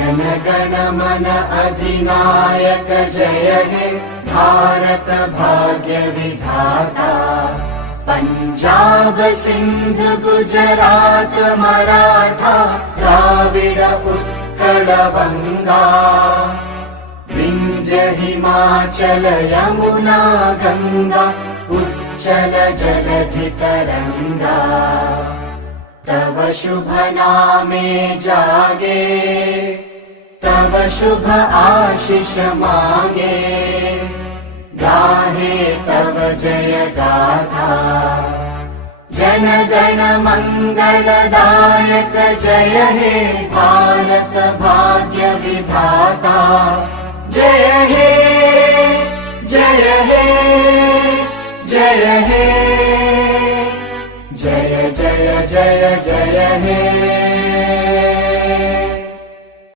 जनगण मन अधिनायक जय हे भारत भाग्य विधाता। पंजाब सिंध गुजरात मराठा द्राविड उत्कल बंगा। विंध्य हिमाचल यमुना गंगा उच्चल जलधि तरंगा। तव शुभ नामे जागे तव शुभ आशीष मांगे। गाहे तव जय गाथा जनगण मंगलदायक जय हे भारत भाग्य